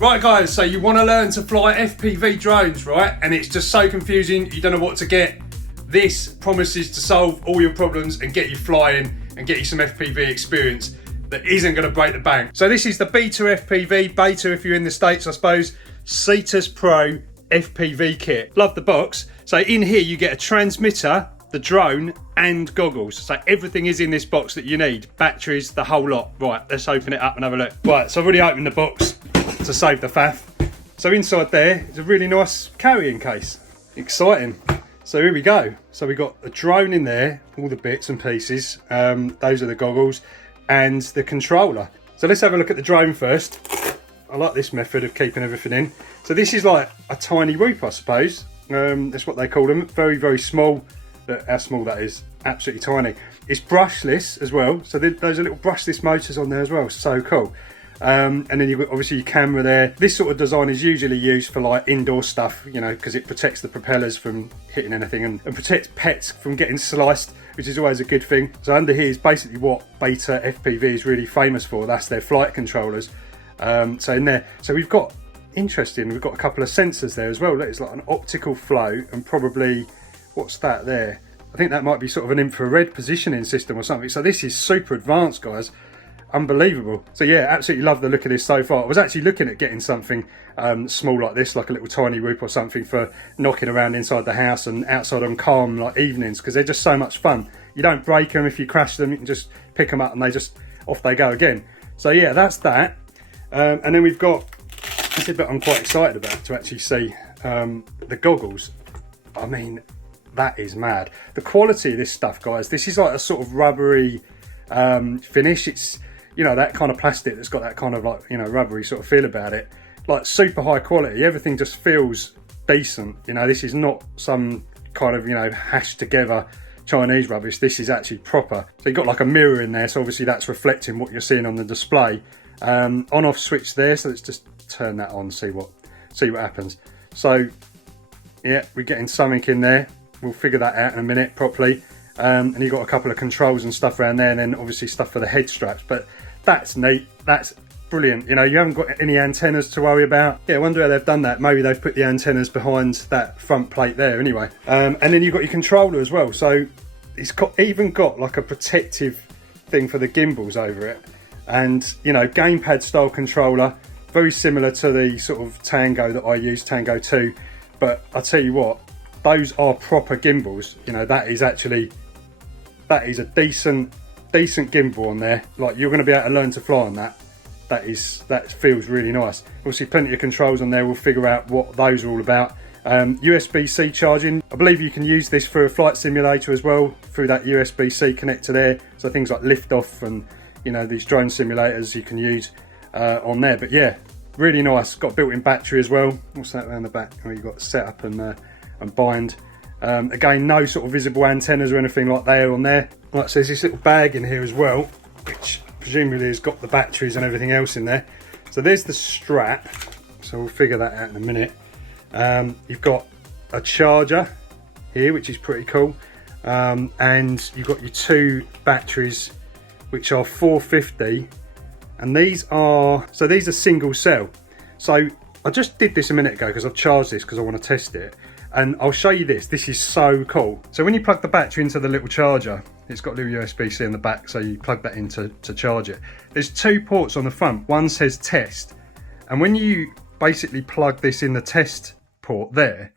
Right guys, so you want to learn to fly FPV drones, right? And it's just so confusing, you don't know what to get. This promises to solve all your problems and get you flying and get you some FPV experience that isn't going to break the bank. So this is the Betafpv, beta if you're in the States I suppose, Cetus Pro FPV kit. Love the box. So in here you get a transmitter, the drone and goggles. So everything is in this box that you need. Batteries, the whole lot. Right, let's open it up and have a look. Right, so I've already opened the box to save the faff. So inside there is a really nice carrying case. Exciting. So here we go. So we've got a drone in there, all the bits and pieces. Those are the goggles and the controller. So let's have a look at the drone first. I like this method of keeping everything in. So this is like a tiny whoop, I suppose. That's what they call them. Very, very small. Look how small that is. Absolutely tiny. It's brushless as well. So those are little brushless motors on there as well. So cool. And then you've got obviously your camera there. This sort of design is usually used for like indoor stuff, you know, because it protects the propellers from hitting anything and protects pets from getting sliced, which is always a good thing. So under here is basically what Betafpv is really famous for. That's their flight controllers. So in there, so we've got, interesting, we've got a couple of sensors there as well. Look, it's like an optical flow and probably, what's that there? I think that might be sort of an infrared positioning system or something. So this is super advanced, guys. Unbelievable. So yeah, absolutely love the look of this so far. I was actually looking at getting something small like this, like a little tiny whoop or something for knocking around inside the house and outside on calm like evenings, because they're just so much fun. You don't break them. If you crash them, you can just pick them up and they just, off they go again. So yeah, that's that. And then we've got, this is a bit I'm quite excited about to actually see, the goggles. I mean, that is mad. The quality of this stuff, guys, this is like a sort of rubbery finish. It's, you know, that kind of plastic that's got that kind of like, you know, rubbery sort of feel about it. Like super high quality. Everything just feels decent. You know, this is not some kind of, you know, hashed together Chinese rubbish. This is actually proper. So you've got like a mirror in there. So obviously that's reflecting what you're seeing on the display. On off switch there. So let's just turn that on, see what happens. So yeah, we're getting something in there. We'll figure that out in a minute properly. And you've got a couple of controls and stuff around there, and then obviously stuff for the head straps. But that's neat. That's brilliant. You know, you haven't got any antennas to worry about. Yeah, I wonder how they've done that. Maybe they've put the antennas behind that front plate there anyway. And then you've got your controller as well. So it's even got like a protective thing for the gimbals over it. And, you know, gamepad style controller. Very similar to the sort of Tango that I use, Tango 2. But I'll tell you what, those are proper gimbals. You know, that is a decent gimbal on there. Like, you're going to be able to learn to fly on that. That feels really nice. Obviously plenty of controls on there. We'll figure out what those are all about. USB-C charging. I believe you can use this for a flight simulator as well through that USB-C connector there. So things like liftoff and, you know, these drone simulators you can use on there. But yeah, really nice. Got a built-in battery as well. What's that around the back? Oh, you've got setup and bind. Again, no sort of visible antennas or anything like that on there. Like, so there's this little bag in here as well, which presumably has got the batteries and everything else in there. So there's the strap. So we'll figure that out in a minute. You've got a charger here, which is pretty cool. And you've got your two batteries, which are 450. And these are single cell. So I just did this a minute ago because I've charged this because I want to test it. And I'll show you this. This is so cool. So when you plug the battery into the little charger, it's got a little USB-C in the back, so you plug that in to charge it. There's two ports on the front. One says test. And when you basically plug this in the test port there,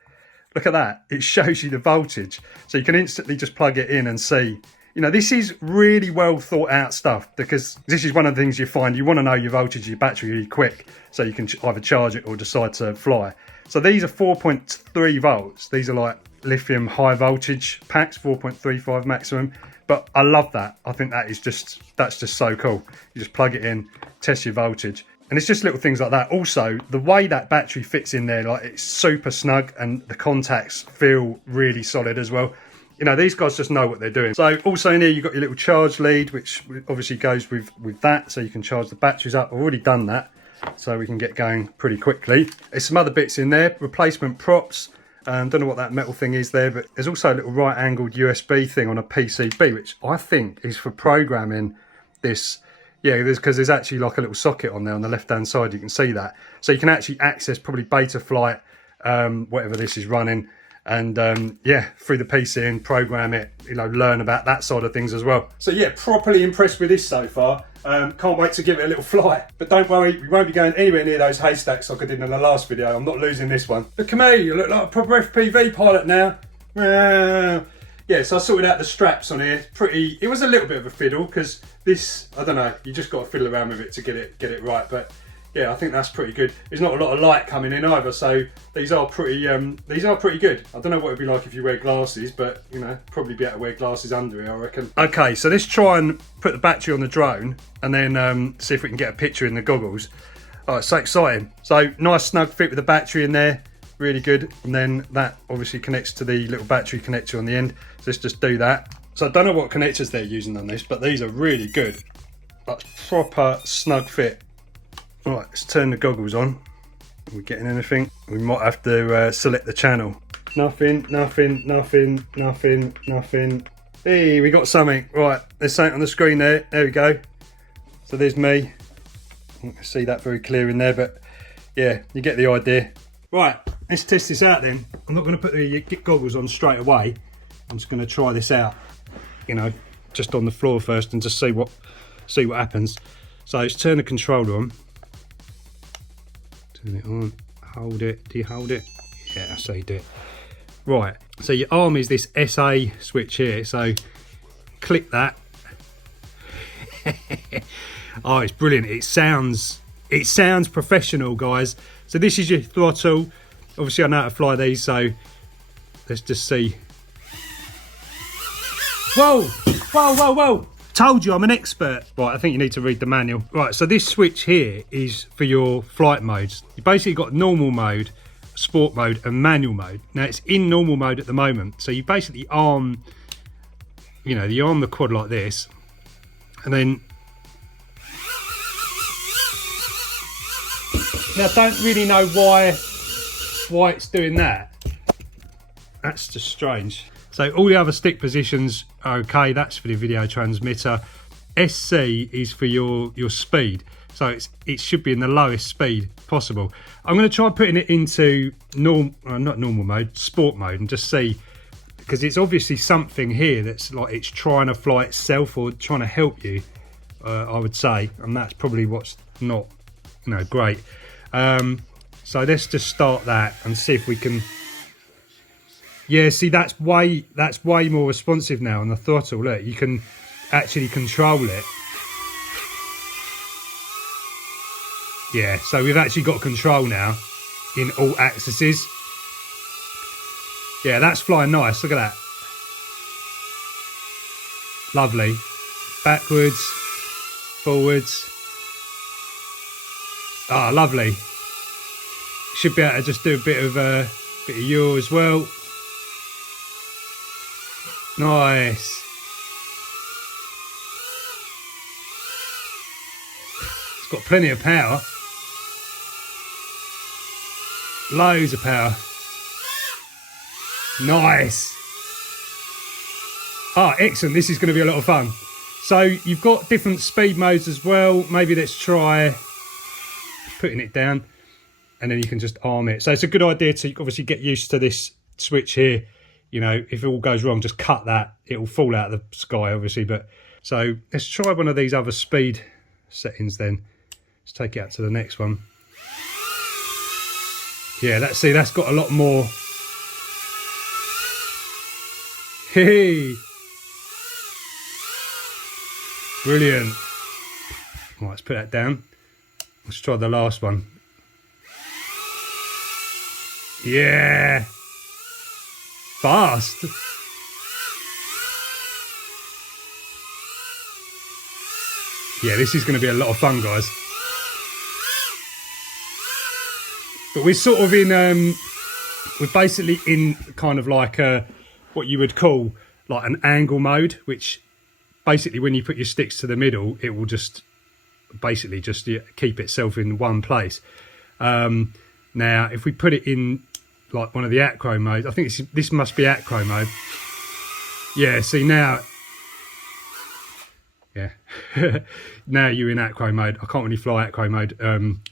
look at that. It shows you the voltage. So you can instantly just plug it in and see. You know, this is really well thought out stuff, because this is one of the things you find. You want to know your voltage of your battery really quick, so you can either charge it or decide to fly. So these are 4.3 volts. These are like lithium high voltage packs, 4.35 maximum. But I love that. I think that's just so cool. You just plug it in, test your voltage. And it's just little things like that. Also, the way that battery fits in there, like, it's super snug, and the contacts feel really solid as well. You know, these guys just know what they're doing. So also in here, you've got your little charge lead, which obviously goes with that. So you can charge the batteries up. I've already done that, so we can get going pretty quickly. There's some other bits in there, replacement props. Don't know what that metal thing is there, but there's also a little right angled USB thing on a PCB, which I think is for programming this Yeah, because there's actually like a little socket on there on the left-hand side. You can see that. So you can actually access probably Betaflight, whatever this is running, and yeah, through the PC and program it, you know, learn about that side of things as well. So yeah, properly impressed with this so far. Can't wait to give it a little fly. But don't worry, we won't be going anywhere near those haystacks like I did in the last video. I'm not losing this one. Look at me, you look like a proper FPV pilot now. Yeah, so I sorted out the straps on here. It was a little bit of a fiddle because this, I don't know, you just got to fiddle around with it to get it right. But yeah, I think that's pretty good. There's not a lot of light coming in either, so these are pretty good. I don't know what it'd be like if you wear glasses, but you know, probably be able to wear glasses under it, I reckon. Okay, so let's try and put the battery on the drone and then see if we can get a picture in the goggles. Oh, it's so exciting. So nice snug fit with the battery in there. Really good. And then that obviously connects to the little battery connector on the end. So let's just do that. So I don't know what connectors they're using on this, but these are really good. That's proper snug fit. All right, let's turn the goggles on. Are we getting anything? We might have to select the channel. Nothing. Hey, we got something. Right, there's something on the screen there. There we go. So there's me. You can see that very clear in there, but yeah, you get the idea. Right, let's test this out then. I'm not going to put the goggles on straight away. I'm just going to try this out, you know, just on the floor first and just see what happens. So let's turn the controller on. Turn it on. Hold it. Do you hold it? Yeah, that's how you do it. Right. So your arm is this SA switch here. So click that. Oh, it's brilliant. It sounds professional, guys. So this is your throttle. Obviously I know how to fly these, so let's just see. Whoa, whoa, whoa, whoa. Told you I'm an expert. Right, I think you need to read the manual. Right, so this switch here is for your flight modes. You basically got normal mode, sport mode and manual mode. Now it's in normal mode at the moment. So you basically arm, you know, you arm the quad like this and then now, I don't really know why it's doing that. That's just strange. So all the other stick positions are okay. That's for the video transmitter. SC is for your speed. So it should be in the lowest speed possible. I'm going to try putting it into not normal mode, sport mode, and just see, because it's obviously something here that's like it's trying to fly itself or trying to help you, I would say, and that's probably what's not, you know, great. So let's just start that and see if we can. Yeah, see, that's way more responsive now on the throttle. Look, you can actually control it. Yeah, so we've actually got control now in all axes. Yeah, that's flying nice. Look at that. Lovely. Backwards, forwards. Ah, lovely. Should be able to just do a bit of yaw as well. Nice. It's got plenty of power. Loads of power. Nice. Ah, excellent. This is going to be a lot of fun. So you've got different speed modes as well. Maybe let's try putting it down and then you can just arm it. So it's a good idea to obviously get used to this switch here. You know, if it all goes wrong, just cut that. It will fall out of the sky, obviously. But so let's try one of these other speed settings then. Let's take it out to the next one. Yeah, that's got a lot more. Hey, brilliant. Right, let's put that down. Let's try the last one. Yeah. Fast. Yeah, this is going to be a lot of fun, guys. But we're sort of in, we're basically in kind of like what you would call like an angle mode, which basically when you put your sticks to the middle, it will just basically just keep itself in one place. Now, if we put it in like one of the acro modes, I think this must be acro mode. Yeah, see now, Yeah. Now you're in acro mode. I can't really fly acro mode,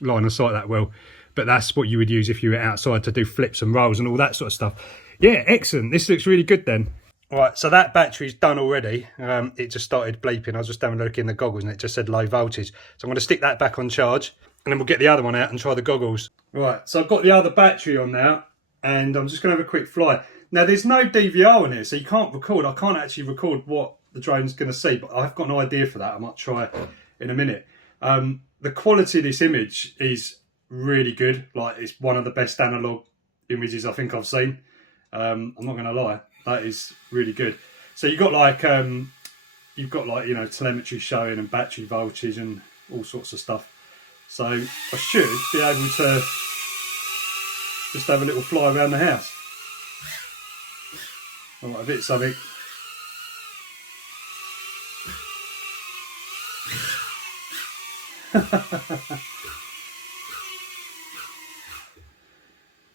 line of sight that well, but that's what you would use if you were outside to do flips and rolls and all that sort of stuff. Yeah, excellent. This looks really good then. Right, so that battery's done already. It just started bleeping. I was just having a look in the goggles and it just said low voltage. So I'm going to stick that back on charge and then we'll get the other one out and try the goggles. Right, so I've got the other battery on now and I'm just going to have a quick fly. Now there's no DVR on here, so you can't record. I can't actually record what the drone's going to see, but I've got an idea for that. I might try it in a minute. The quality of this image is really good. Like, it's one of the best analog images I think I've seen. I'm not going to lie, that is really good. So you've got like you know, telemetry showing and battery voltage and all sorts of stuff. So I should be able to just have a little fly around the house. I might have hit something.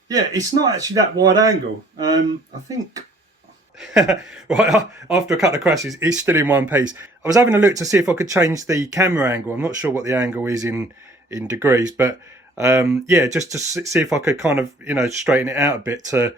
Yeah, it's not actually that wide angle. I think right after a couple of crashes, it's still in one piece. I was having a look to see if I could change the camera angle. I'm not sure what the angle is in degrees, but yeah, just to see if I could kind of, you know, straighten it out a bit, to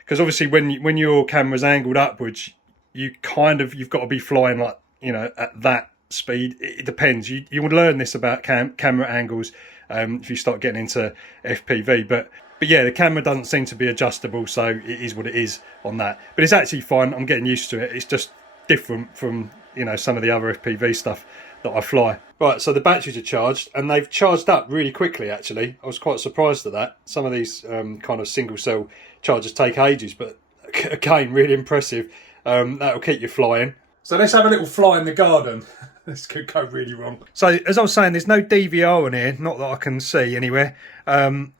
because obviously when your camera's angled upwards, you've got to be flying like, you know, at that speed. It depends. You would learn this about camera angles if you start getting into FPV, but yeah, the camera doesn't seem to be adjustable, so it is what it is on that. But it's actually fine. I'm getting used to it. It's just different from, you know, some of the other FPV stuff that I fly. Right, so the batteries are charged, and they've charged up really quickly, actually. I was quite surprised at that. Some of these kind of single cell chargers take ages, but again, really impressive. That'll keep you flying. So let's have a little fly in the garden. This could go really wrong. So as I was saying, there's no DVR on here, not that I can see anywhere.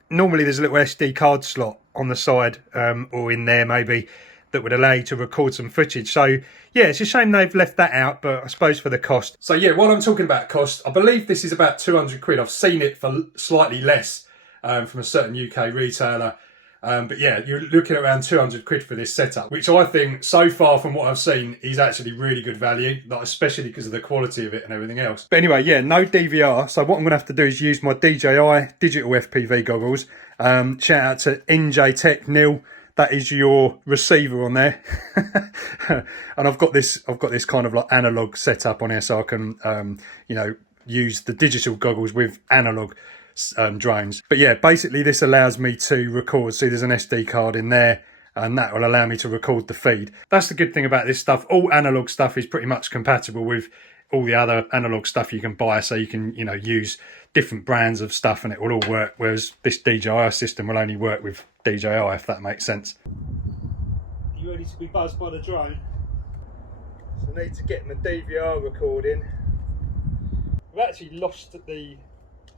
Normally there's a little SD card slot on the side, or in there maybe, that would allow you to record some footage. So yeah, it's a shame they've left that out, but I suppose for the cost. So yeah, while I'm talking about cost, I believe this is about 200 quid. I've seen it for slightly less from a certain UK retailer. But yeah, you're looking at around 200 quid for this setup, which I think so far from what I've seen is actually really good value, like, especially because of the quality of it and everything else. But anyway, yeah, no DVR. So what I'm going to have to do is use my DJI digital FPV goggles. Shout out to NJ Tech Neil. That is your receiver on there. And I've got this kind of like analog setup on here, so I can, you know, use the digital goggles with analog drones. But yeah, basically this allows me to record. See, there's an SD card in there, and that will allow me to record the feed. That's the good thing about this stuff. All analog stuff is pretty much compatible with all the other analog stuff you can buy, so you can, you know, use different brands of stuff and it will all work, whereas this DJI system will only work with DJI, if that makes sense. Are you ready to be buzzed by the drone? So I need to get my DVR recording. We've actually lost the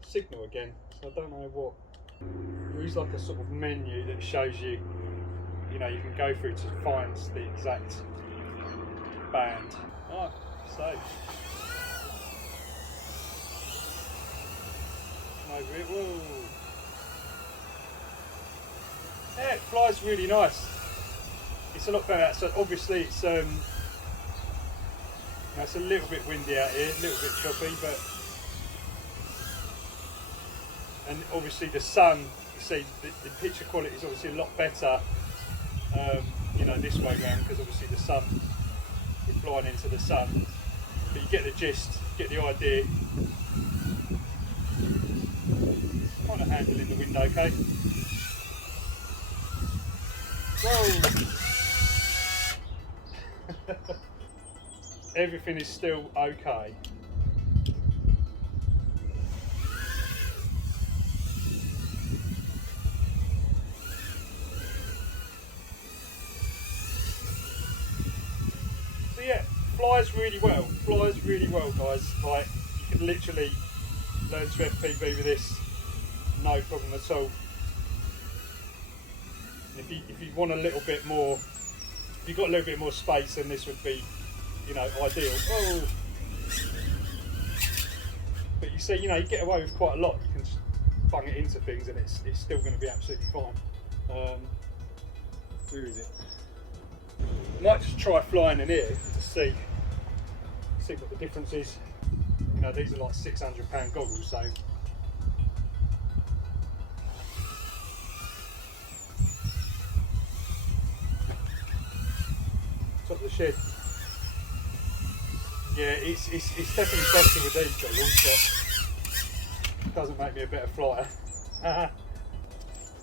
signal again, so I don't know what. There is like a sort of menu that shows you, you know, you can go through to find the exact band. Right, so over it. Whoa. Yeah, it flies really nice. It's a lot better. So obviously it's you know, it's a little bit windy out here, a little bit choppy, but and obviously the sun, you see the picture quality is obviously a lot better, you know, this way round, because obviously the sun, we're flying into the sun, but you get the gist, get the idea. Kind of handling the wind okay. Whoa! Everything is still okay. So yeah, flies really well guys. Like, you can literally learn to FPV with this, no problem at all. And if you want a little bit more, if you've got a little bit more space, then this would be, you know, ideal. Oh. But you see, you know, you get away with quite a lot. You can just bung it into things and it's still going to be absolutely fine. Where is it? I might just try flying in here to see see what the difference is. You know, these are like £600 goggles, so top of the shed. Yeah, it's definitely better with these goggles, but it doesn't make me a better flyer.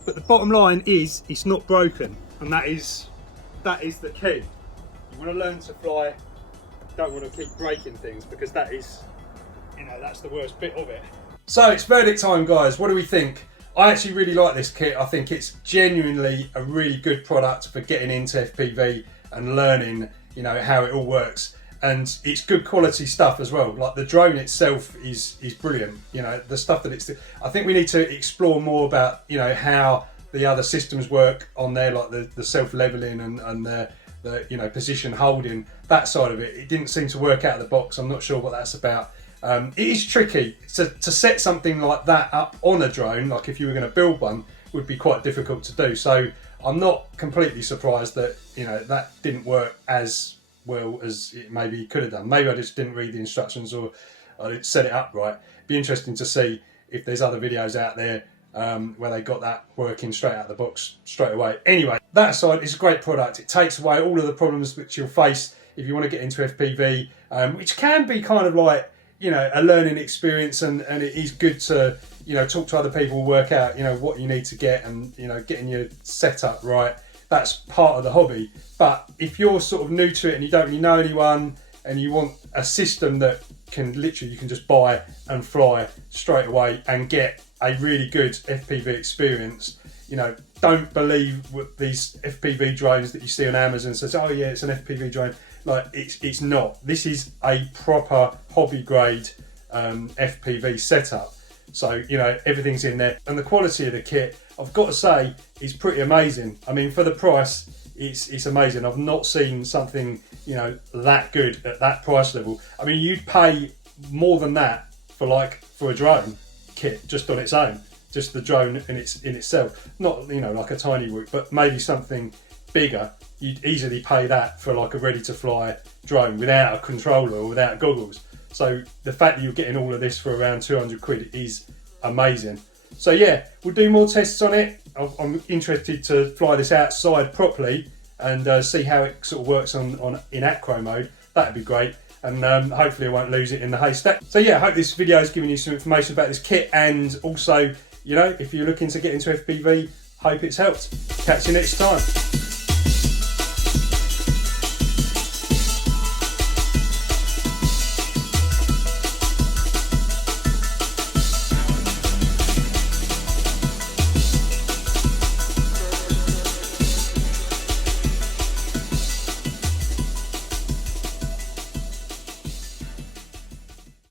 But the bottom line is, it's not broken, and that is the key. You want to learn to fly, don't want to keep breaking things, because that is, you know, that's the worst bit of it. So it's verdict time, guys. What do we think? I actually really like this kit. I think it's genuinely a really good product for getting into FPV and learning, you know, how it all works. And it's good quality stuff as well. Like the drone itself is brilliant. You know, the stuff that it's. I think we need to explore more about, you know, how the other systems work on there, like the self-leveling and the you know, position holding, that side of it. It didn't seem to work out of the box. I'm not sure what that's about. It is tricky to set something like that up on a drone. Like if you were going to build one, would be quite difficult to do. So I'm not completely surprised that, you know, that didn't work as well as it maybe could have done. Maybe I just didn't read the instructions, or I didn't set it up right. Be interesting to see if there's other videos out there where they got that working straight out of the box straight away. Anyway, that aside, it's a great product. It takes away all of the problems which you'll face if you want to get into FPV, which can be kind of like, you know, a learning experience, and it is good to, you know, talk to other people, work out, you know, what you need to get, and, you know, getting your setup right. That's part of the hobby. But if you're sort of new to it and you don't really know anyone, and you want a system that can literally, you can just buy and fly straight away and get a really good FPV experience, you know, don't believe what these FPV drones that you see on Amazon says, oh yeah, it's an FPV drone. Like, it's not. This is a proper hobby grade FPV setup. So, you know, everything's in there, and the quality of the kit, I've got to say, is pretty amazing. I mean, for the price, it's amazing. I've not seen something, you know, that good at that price level. I mean, you'd pay more than that for a drone kit just on its own, just the drone in itself. Not, you know, like a tiny Root, but maybe something bigger. You'd easily pay that for like a ready to fly drone without a controller or without goggles. So the fact that you're getting all of this for around 200 quid is amazing. So yeah, we'll do more tests on it. I'm interested to fly this outside properly and see how it sort of works in acro mode. That'd be great. And hopefully I won't lose it in the haystack. So yeah, I hope this video has given you some information about this kit, and also, you know, if you're looking to get into FPV, hope it's helped. Catch you next time.